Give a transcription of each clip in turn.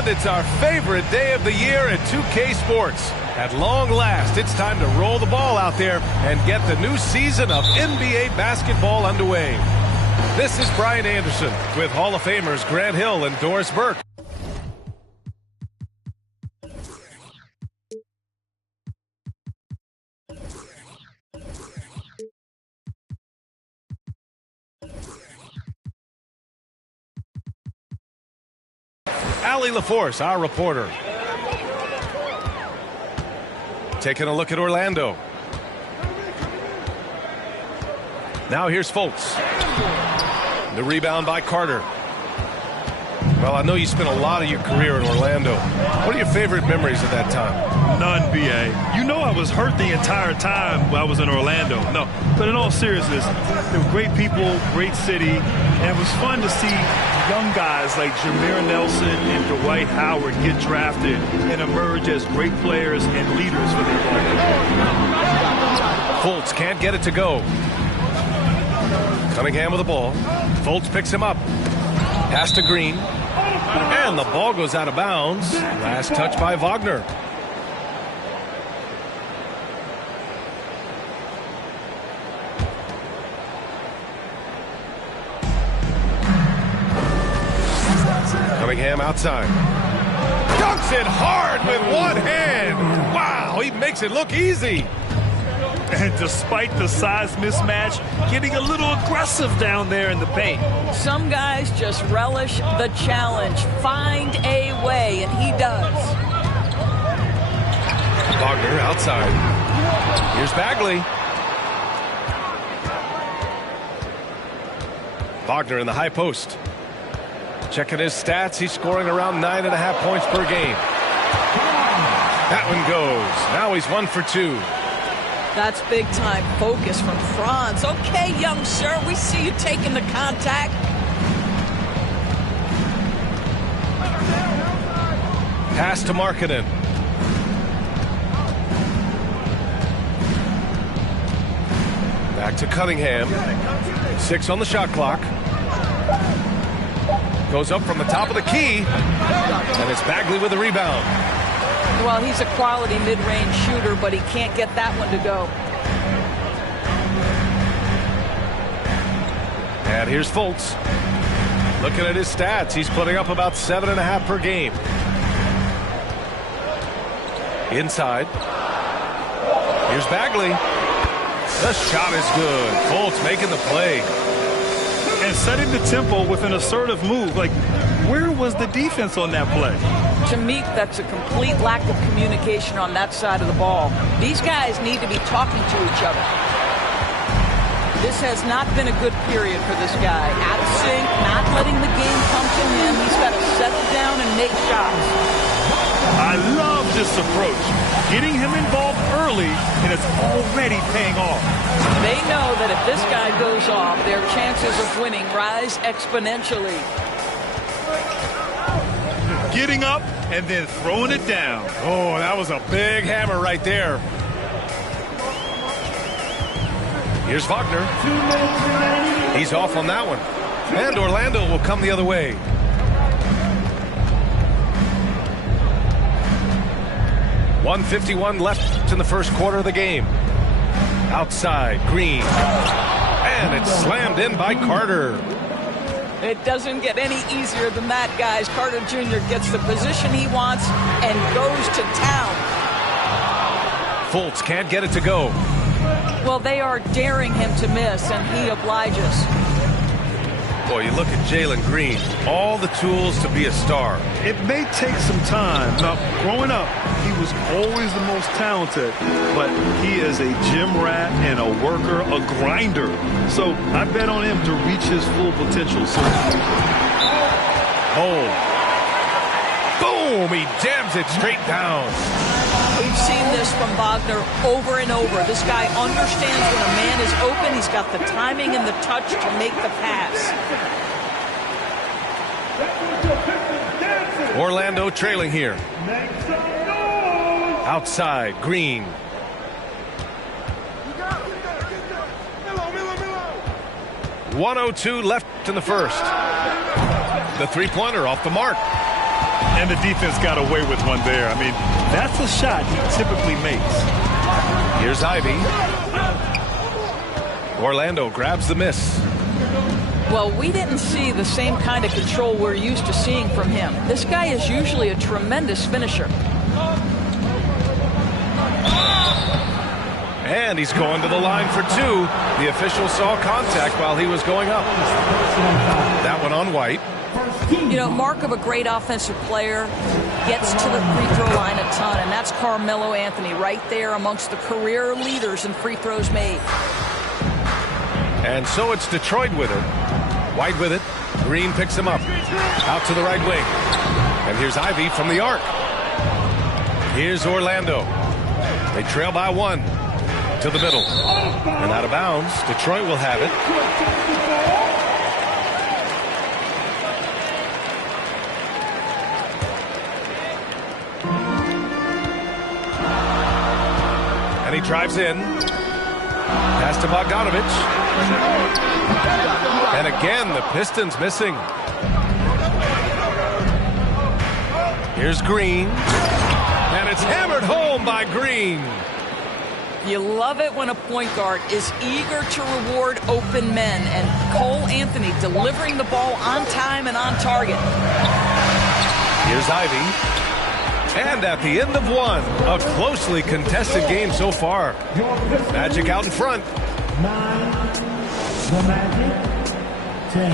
And it's our favorite day of the year at 2K Sports. At long last, it's time to roll the ball out there and get the new season of NBA basketball underway. This is Brian Anderson with Hall of Famers Grant Hill and Doris Burke. Allie LaForce, our reporter. Taking a look at Orlando. Now here's Fultz. The rebound by Carter. Well, I know you spent a lot of your career in Orlando. What are your favorite memories of that time? None, B.A. You know I was hurt the entire time while I was in Orlando. No, but in all seriousness, they were great people, great city, and it was fun to see young guys like Jameer Nelson and Dwight Howard get drafted and emerge as great players and leaders for their club. Fultz can't get it to go. Cunningham with the ball. Fultz picks him up. Pass to Green. And the ball goes out of bounds. Last touch by Wagner. Cunningham outside. Dunks it hard with one hand. Wow, he makes it look easy. And despite the size mismatch, getting a little aggressive down there in the paint. Some guys just relish the challenge. Find a way, and he does. Wagner outside. Here's Bagley. Wagner in the high post. Checking his stats, he's scoring around 9.5 points per game. That one goes. Now he's 1 for 2. That's big-time focus from Franz. Okay, young sir, we see you taking the contact. Pass to Markkanen. Back to Cunningham. 6 on the shot clock. Goes up from the top of the key. And it's Bagley with the rebound. Well, he's a quality mid-range shooter, but he can't get that one to go. And here's Fultz. Looking at his stats, he's putting up about 7.5 per game. Inside. Here's Bagley. The shot is good. Fultz making the play. And setting the tempo with an assertive move. Like, where was the defense on that play? To me, that's a complete lack of communication on that side of the ball. These guys need to be talking to each other. This has not been a good period for this guy. Out of sync, not letting the game come to him. He's got to settle down and make shots. I love this approach. Getting him involved early, and it's already paying off. They know that if this guy goes off, their chances of winning rise exponentially. Getting up and then throwing it down. Oh, that was a big hammer right there. Here's Wagner. He's off on that one. And Orlando will come the other way. .151 left in the first quarter of the game. Outside, Green. And it's slammed in by Carter. It doesn't get any easier than that, guys. Carter Jr. gets the position he wants and goes to town. Fultz can't get it to go. Well, they are daring him to miss, and he obliges. Boy, you look at Jalen Green, all the tools to be a star. It may take some time. Now, growing up, he was always the most talented, but he is a gym rat and a worker, a grinder. So I bet on him to reach his full potential soon. Oh. Boom! He jams it straight down. We've seen this from Wagner over and over. This guy understands when a man is open. He's got the timing and the touch to make the pass. Orlando trailing here. Outside, Green. .102 left in the first. The three-pointer off the mark. And the defense got away with one there. I mean, that's a shot he typically makes. Here's Ivy. Orlando grabs the miss. Well, we didn't see the same kind of control we're used to seeing from him. This guy is usually a tremendous finisher. And he's going to the line for two. The official saw contact while he was going up. That one on White. You know, mark of a great offensive player, gets to the free throw line a ton, and that's Carmelo Anthony right there amongst the career leaders in free throws made. And so it's Detroit with it. White with it. Green picks him up. Out to the right wing. And here's Ivy from the arc. Here's Orlando. They trail by one. To the middle. And out of bounds. Detroit will have it. And he drives in. Pass to Bogdanovich. And again, the Pistons missing. Here's Green. And it's hammered home by Green. You love it when a point guard is eager to reward open men, and Cole Anthony delivering the ball on time and on target. Here's Ivy. And at the end of one, a closely contested game so far. Magic out in front. 9, the Magic, 10.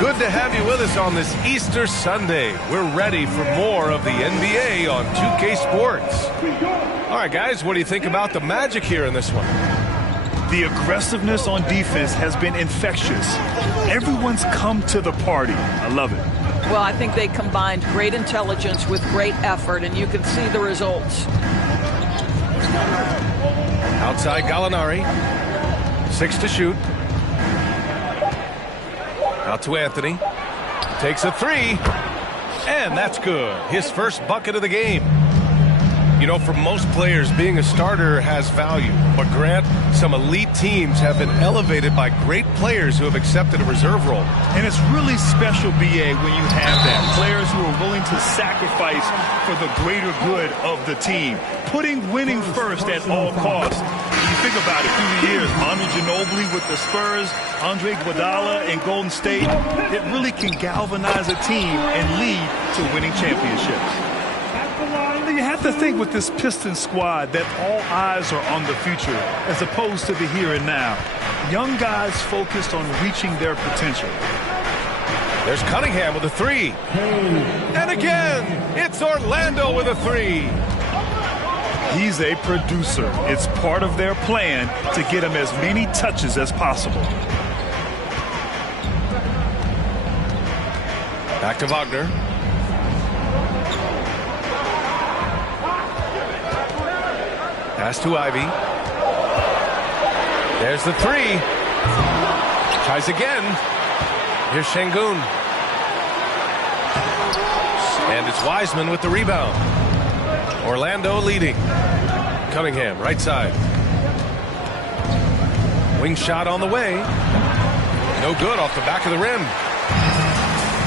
Good to have you with us on this Easter Sunday. We're ready for more of the NBA on 2K Sports. All right, guys, what do you think about the Magic here in this one? The aggressiveness on defense has been infectious. Everyone's come to the party. I love it. Well, I think they combined great intelligence with great effort, and you can see the results. Outside Gallinari. 6 to shoot. Out to Anthony. Takes a three. And that's good. His first bucket of the game. You know, for most players, being a starter has value. But Grant, some elite teams have been elevated by great players who have accepted a reserve role. And it's really special, B.A., when you have that. Players who are willing to sacrifice for the greater good of the team. Putting winning first at all costs. When you think about it, through the years, Manu Ginobili with the Spurs, Andre Iguodala in Golden State, it really can galvanize a team and lead to winning championships. You have to think with this Pistons squad that all eyes are on the future as opposed to the here and now. Young guys focused on reaching their potential. There's Cunningham with a three. And again, it's Orlando with a three. He's a producer. It's part of their plan to get him as many touches as possible. Back to Wagner. Pass to Ivy. There's the three. Tries again. Here's Şengün. And it's Wiseman with the rebound. Orlando leading. Cunningham, right side. Wing shot on the way. No good, off the back of the rim.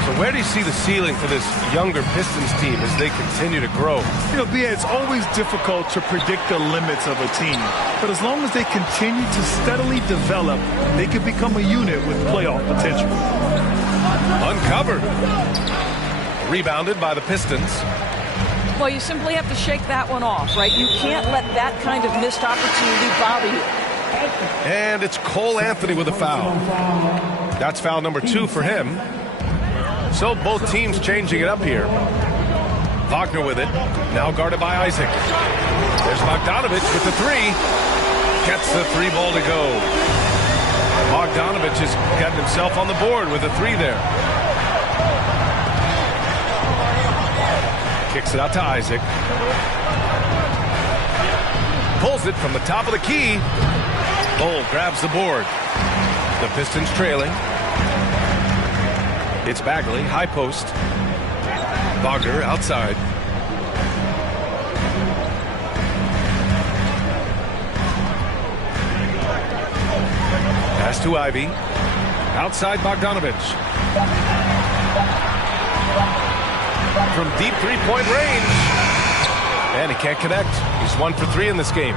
So where do you see the ceiling for this younger Pistons team as they continue to grow? You know, B.A., it's always difficult to predict the limits of a team. But as long as they continue to steadily develop, they can become a unit with playoff potential. Uncovered. Rebounded by the Pistons. Well, you simply have to shake that one off, right? You can't let that kind of missed opportunity bother you. And it's Cole Anthony with a foul. That's foul number 2 for him. So both teams changing it up here. Wagner with it. Now guarded by Isaac. There's Bogdanovich with the three. Gets the three ball to go. Bogdanovich has gotten himself on the board with a three there. Kicks it out to Isaac. Pulls it from the top of the key. Bull grabs the board. The Pistons trailing. It's Bagley, high post. Wagner outside. Pass to Ivy. Outside Bogdanovich. from deep three-point range. And he can't connect. He's 1 for 3 in this game.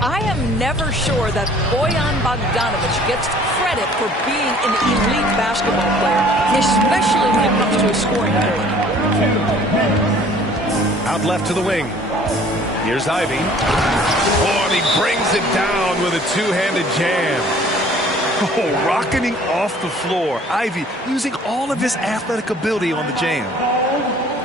I am never sure that Bojan Bogdanovic gets credit for being an elite basketball player, especially when it comes to his scoring ability. Out left to the wing. Here's Ivy. Oh, and he brings it down with a two-handed jam. Oh, rocketing off the floor. Ivy using all of his athletic ability on the jam.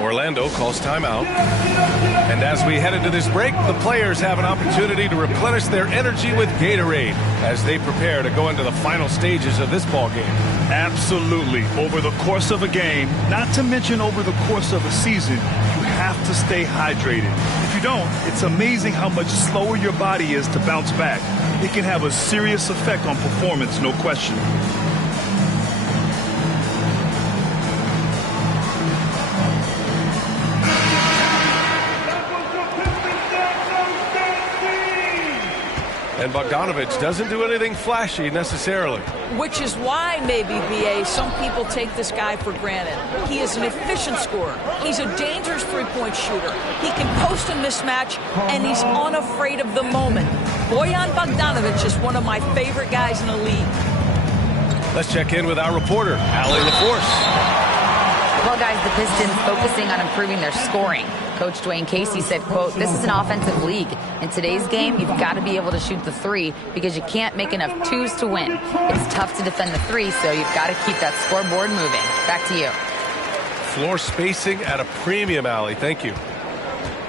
Orlando calls timeout. And as we head into this break, the players have an opportunity to replenish their energy with Gatorade as they prepare to go into the final stages of this ball game. Absolutely. Over the course of a game, not to mention over the course of a season, you have to stay hydrated. If you don't, it's amazing how much slower your body is to bounce back. It can have a serious effect on performance, no question. And Bogdanovic doesn't do anything flashy necessarily. Which is why maybe, BA, some people take this guy for granted. He is an efficient scorer. He's a dangerous three-point shooter. He can post a mismatch, and he's unafraid of the moment. Bojan Bogdanovic is one of my favorite guys in the league. Let's check in with our reporter, Allie LaForce. Well, guys, the Pistons focusing on improving their scoring. Coach Dwayne Casey said, quote, "This is an offensive league. In today's game, you've got to be able to shoot the three because you can't make enough twos to win. It's tough to defend the three, so you've got to keep that scoreboard moving." Back to you. Floor spacing at a premium, Allie. Thank you.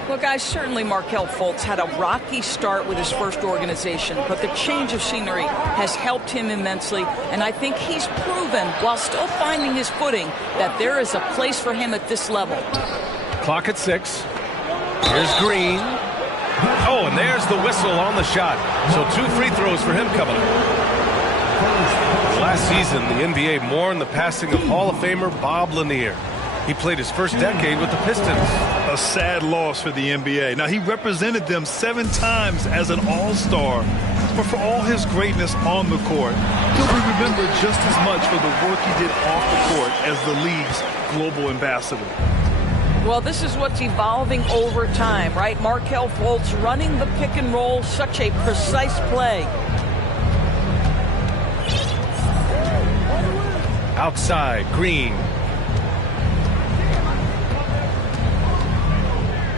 Well, guys, certainly Markelle Fultz had a rocky start with his first organization, but the change of scenery has helped him immensely, and I think he's proven, while still finding his footing, that there is a place for him at this level. Clock at 6. Here's Green. Oh, and there's the whistle on the shot. So 2 free throws for him coming up. Last season, the NBA mourned the passing of Hall of Famer Bob Lanier. He played his first decade with the Pistons. A sad loss for the NBA. Now, he represented them 7 times as an all-star, but for all his greatness on the court, he'll be remembered just as much for the work he did off the court as the league's global ambassador. Well, this is what's evolving over time, right? Markelle Fultz running the pick and roll, such a precise play. Outside, Green.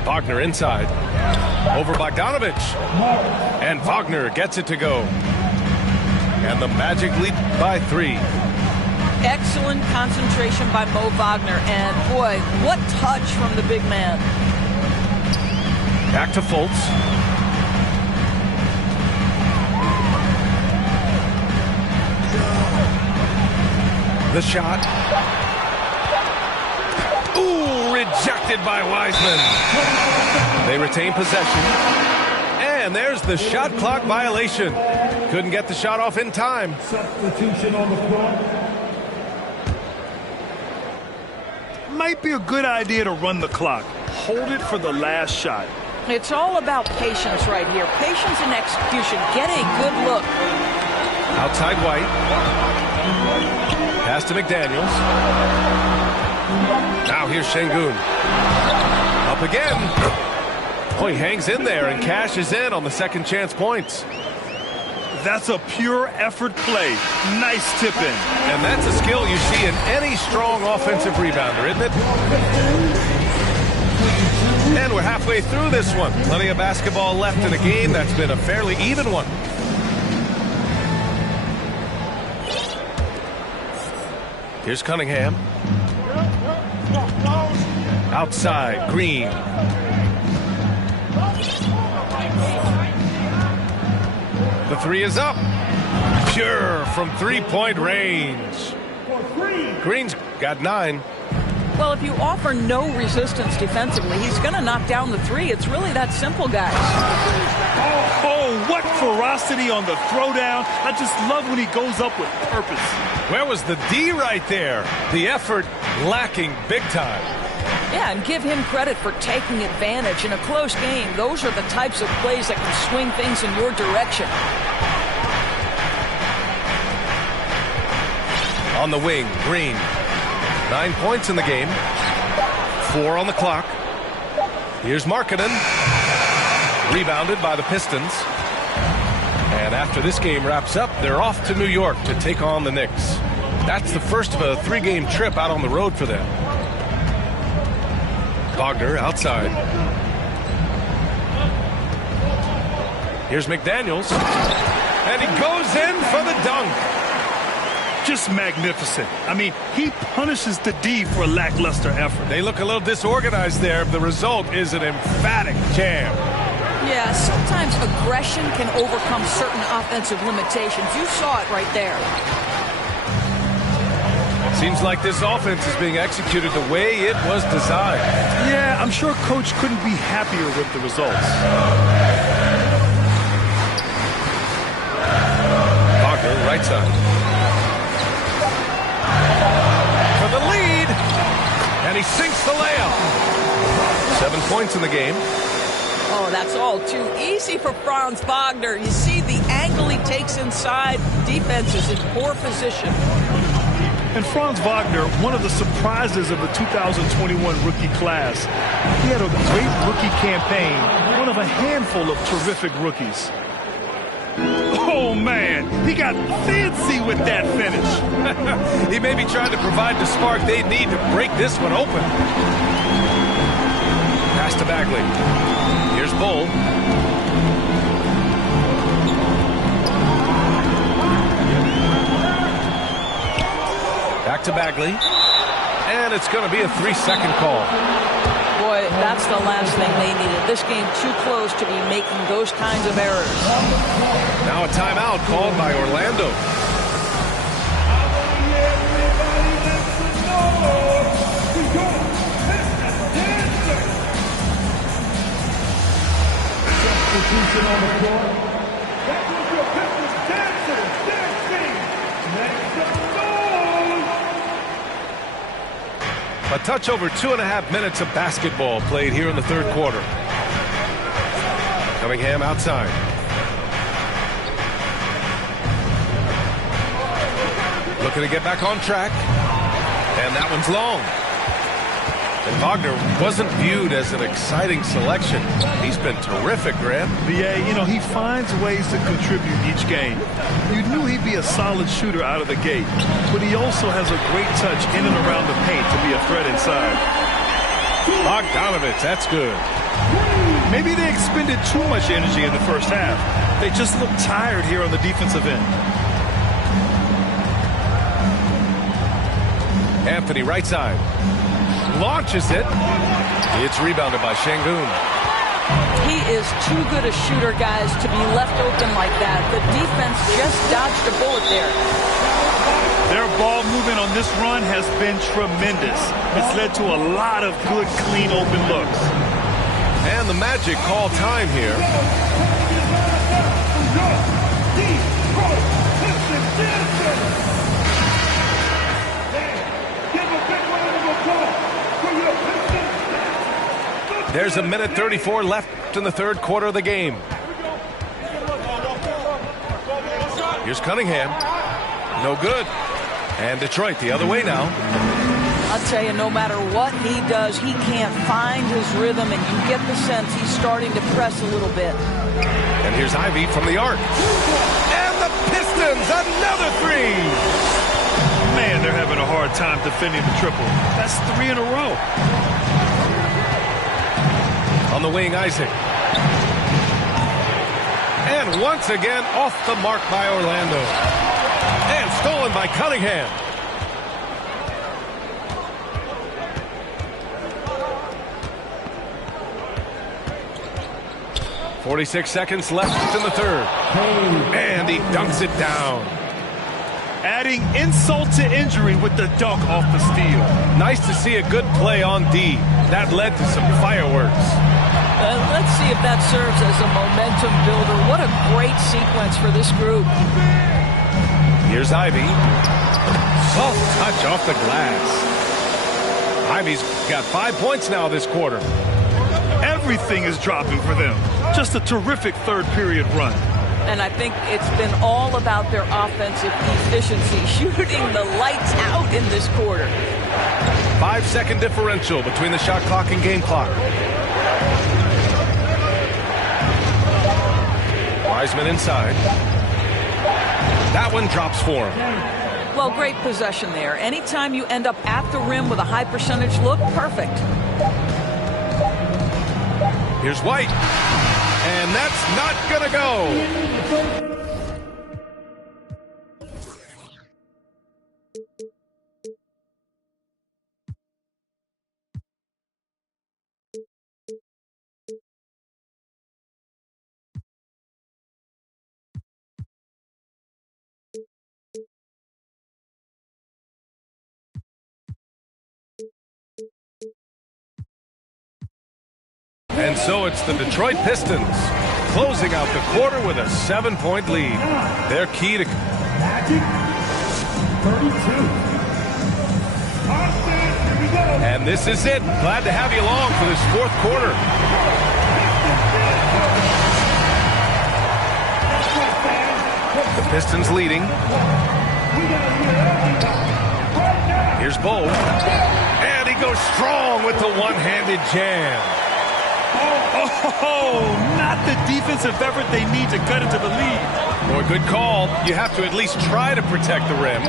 Wagner inside. Over Bogdanovic. And Wagner gets it to go. And the Magic lead by 3. Excellent concentration by Mo Wagner. And, boy, what touch from the big man. Back to Fultz. The shot. Ooh, rejected by Wiseman. They retain possession. And there's the shot clock violation. Couldn't get the shot off in time. Substitution on the floor. Might be a good idea to run the clock. Hold it for the last shot. It's all about patience right here. Patience and execution. Get a good look. Outside White. Pass to McDaniels. Now here's Şengün. Up again. Oh, he hangs in there and cashes in on the second chance points. That's a pure effort play. Nice tip in. And that's a skill you see in any strong offensive rebounder, isn't it? And we're halfway through this one. Plenty of basketball left in a game that's been a fairly even one. Here's Cunningham. Outside, Green. The three is up. Pure from three-point range. Green's got 9. Well, if you offer no resistance defensively, he's going to knock down the three. It's really that simple, guys. Oh, what ferocity on the throwdown. I just love when he goes up with purpose. Where was the D right there? The effort lacking big time. Yeah, and give him credit for taking advantage. In a close game, those are the types of plays that can swing things in your direction. On the wing, Green. 9 points in the game. 4 on the clock. Here's Markkanen. Rebounded by the Pistons. And after this game wraps up, they're off to New York to take on the Knicks. That's the first of a 3-game trip out on the road for them. Wagner outside. Here's McDaniels. And he goes in for the dunk. Just magnificent. I mean, he punishes the D for lackluster effort. They look a little disorganized there. The result is an emphatic jam. Yeah, sometimes aggression can overcome certain offensive limitations. You saw it right there. Seems like this offense is being executed the way it was designed. Yeah, I'm sure Coach couldn't be happier with the results. Wagner, right side. For the lead. And he sinks the layup. 7 points in the game. Oh, that's all too easy for Franz Wagner. You see the angle he takes inside. Defense is in poor position. And Franz Wagner, one of the surprises of the 2021 rookie class. He had a great rookie campaign, one of a handful of terrific rookies. Oh, man, he got fancy with that finish. He may be trying to provide the spark they need to break this one open. Pass to Bagley. Here's Bull. Back to Bagley. And it's going to be a 3-second call. Boy, that's the last thing they needed. This game too close to be making those kinds of errors. Now a timeout called by Orlando. Substitution on the floor. That was your Pistons dancing. Next up, A touch over 2.5 minutes of basketball played here in the third quarter. Cunningham outside. Looking to get back on track. And that one's long. And Wagner wasn't viewed as an exciting selection. He's been terrific, Grant. Yeah, you know, he finds ways to contribute each game. You knew he'd be a solid shooter out of the gate, but he also has a great touch in and around the paint to be a threat inside. Bogdanovich, that's good. Maybe they expended too much energy in the first half. They just look tired here on the defensive end. Anthony, right side. Launches it. It's rebounded by Şengün. He is too good a shooter, guys, to be left open like that. The defense just dodged a bullet there. Their ball movement on this run has been tremendous. It's led to a lot of good, clean, open looks. And the Magic call time here. There's a minute 34 left in the third quarter of the game. Here's Cunningham. No good. And Detroit the other way now. I'll tell you, no matter what he does, he can't find his rhythm, and you get the sense he's starting to press a little bit. And here's Ivy from the arc. And the Pistons, another three. Man, they're having a hard time defending the triple. That's 3 in a row. On the wing, Isaac. And once again, off the mark by Orlando. And stolen by Cunningham. .46 seconds left in the third. And he dunks it down. Adding insult to injury with the dunk off the steal. Nice to see a good play on D. That led to some fireworks. Let's see if that serves as a momentum builder. What a great sequence for this group. Here's Ivy. Soft touch off the glass. Ivy's got 5 points now this quarter. Everything is dropping for them. Just a terrific third period run. And I think it's been all about their offensive efficiency, shooting the lights out in this quarter. 5-second differential between the shot clock and game clock. Wiseman inside. That one drops for him. Well, great possession there. Anytime you end up at the rim with a high percentage look, perfect. Here's White. And that's not going to go. And so it's the Detroit Pistons closing out the quarter with a 7-point lead. Their key to... Magic 32. And this is it. Glad to have you along for this fourth quarter. The Pistons leading. Here's Bo. And he goes strong with the one-handed jam. Oh, not the defensive effort they need to cut into the lead. Boy, good call. You have to at least try to protect the rim.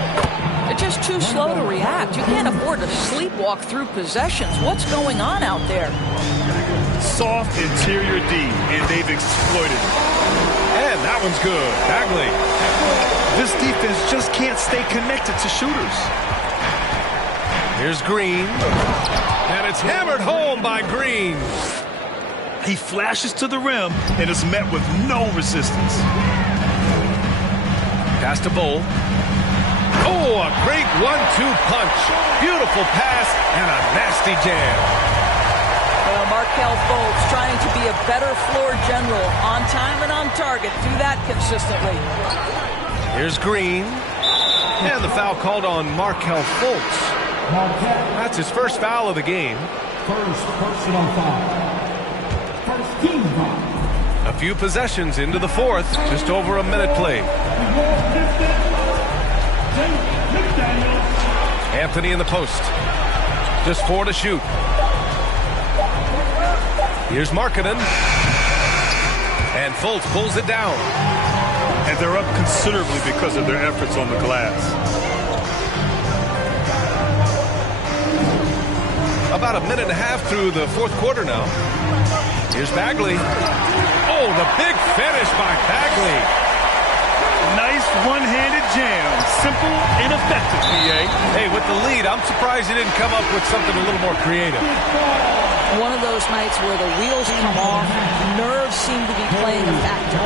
They're just too slow to react. You can't afford to sleepwalk through possessions. What's going on out there? Soft interior D, and they've exploited it. And that one's good. Bagley. This defense just can't stay connected to shooters. Here's Green. And it's hammered home by Green. He flashes to the rim and is met with no resistance. Pass to Bull. Oh, a great 1-2 punch. Beautiful pass and a nasty jam. Well, Markelle Fultz trying to be a better floor general, on time and on target. Do that consistently. Here's Green. And the foul called on Markelle Fultz. That's his first foul of the game. First personal foul. First team foul. A few possessions into the fourth, just over a minute played. Anthony in the post. Just 4 to shoot. Here's Markkanen. And Fultz pulls it down. And they're up considerably because of their efforts on the glass. About a minute and a half through the fourth quarter now. Here's Bagley. Oh, the big finish by Bagley. Nice one-handed jam. Simple and effective, PA. Hey, with the lead, I'm surprised he didn't come up with something a little more creative. One of those nights where the wheels come off, nerves seem to be playing a factor.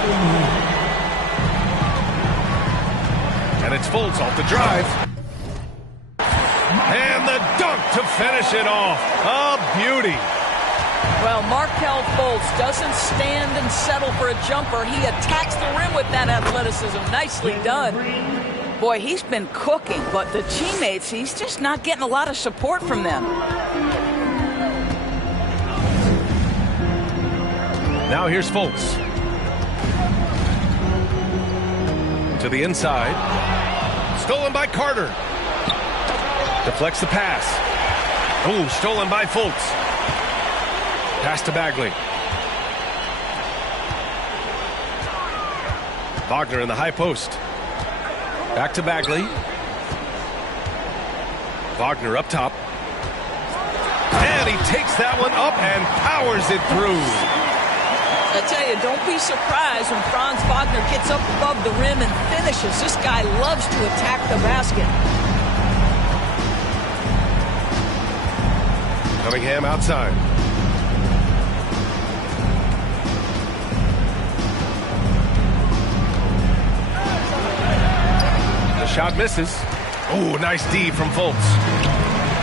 And it's Fultz off the drive. And the dunk to finish it off. A beauty. Well, Markelle Fultz doesn't stand and settle for a jumper. He attacks the rim with that athleticism. Nicely done. Boy, he's been cooking, but the teammates, he's just not getting a lot of support from them. Now here's Fultz. To the inside. Stolen by Carter. Deflects the pass. Oh, stolen by Fultz. Pass to Bagley. Wagner in the high post. Back to Bagley. Wagner up top. And he takes that one up and powers it through. I tell you, don't be surprised when Franz Wagner gets up above the rim and finishes. This guy loves to attack the basket. Cunningham outside. The shot misses. Oh, nice D from Fultz.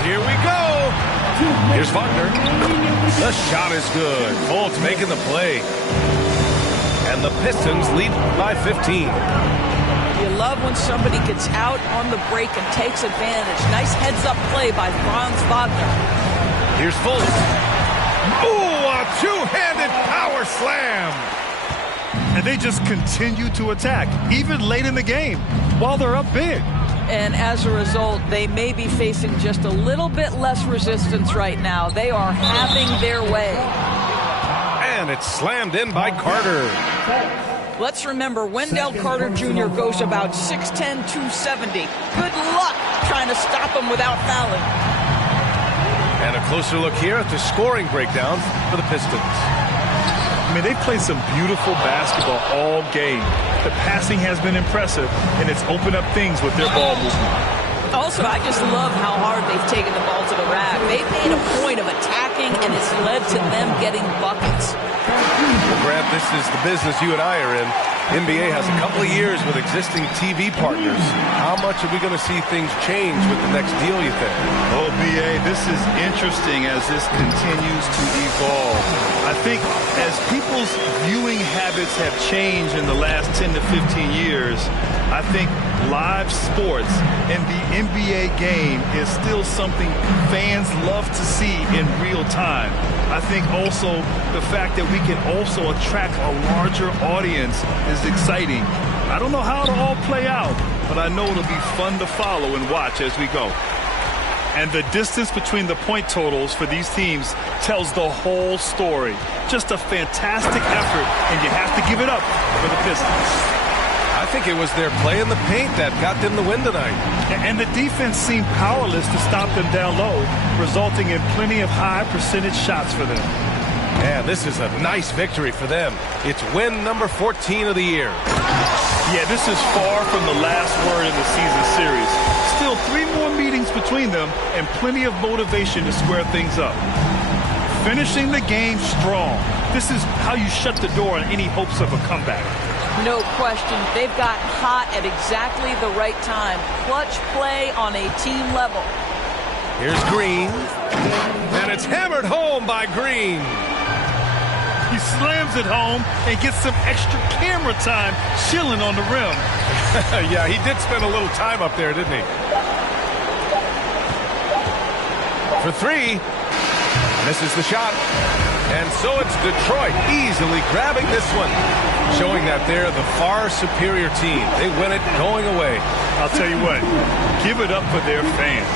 Here we go. Here's Wagner. The shot is good. Fultz making the play. And the Pistons lead by 15. You love when somebody gets out on the break and takes advantage. Nice heads-up play by Franz Wagner. Here's Fultz. Ooh, a two-handed power slam. And they just continue to attack, even late in the game, while they're up big. And as a result, they may be facing just a little bit less resistance right now. They are having their way. And it's slammed in by Carter. Let's remember, Wendell Carter Jr. goes about 6'10", 270. Good luck trying to stop him without fouling. And a closer look here at the scoring breakdown for the Pistons. I mean, they played some beautiful basketball all game. The passing has been impressive, and it's opened up things with their ball movement. Also, I just love how hard they've taken the ball to the rack. They've made a point of attacking, and it's led to them getting buckets. Well, Grant, this is the business you and I are in. NBA has a couple of years with existing TV partners. How much are we going to see things change with the next deal, you think? Oh, B.A., this is interesting as this continues to evolve. I think as people's viewing habits have changed in the last 10 to 15 years, I think live sports and the NBA game is still something fans love to see in real time. I think also the fact that we can also attract a larger audience is exciting. I don't know how it'll all play out, but I know it'll be fun to follow and watch as we go. And the distance between the point totals for these teams tells the whole story. Just a fantastic effort, and you have to give it up for the Pistons. I think it was their play in the paint that got them the win tonight. And the defense seemed powerless to stop them down low, resulting in plenty of high percentage shots for them. Yeah, this is a nice victory for them. It's win number 14 of the year. Yeah, this is far from the last word in the season series. Still 3 more meetings between them and plenty of motivation to square things up. Finishing the game strong. This is how you shut the door on any hopes of a comeback. No question. They've got hot at exactly the right time. Clutch play on a team level. Here's Green. And it's hammered home by Green. He slams it home and gets some extra camera time chilling on the rim. Yeah, he did spend a little time up there, didn't he? For 3. Misses the shot. And so it's Detroit easily grabbing this one, showing that they're the far superior team. They win it going away. I'll tell you what, give it up for their fans.